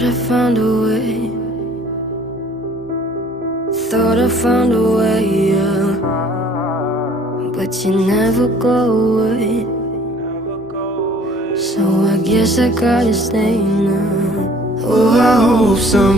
Thought I found a way. Thought I found a way, yeah. But you never go away. So I guess I gotta stay now. Oh, I hope some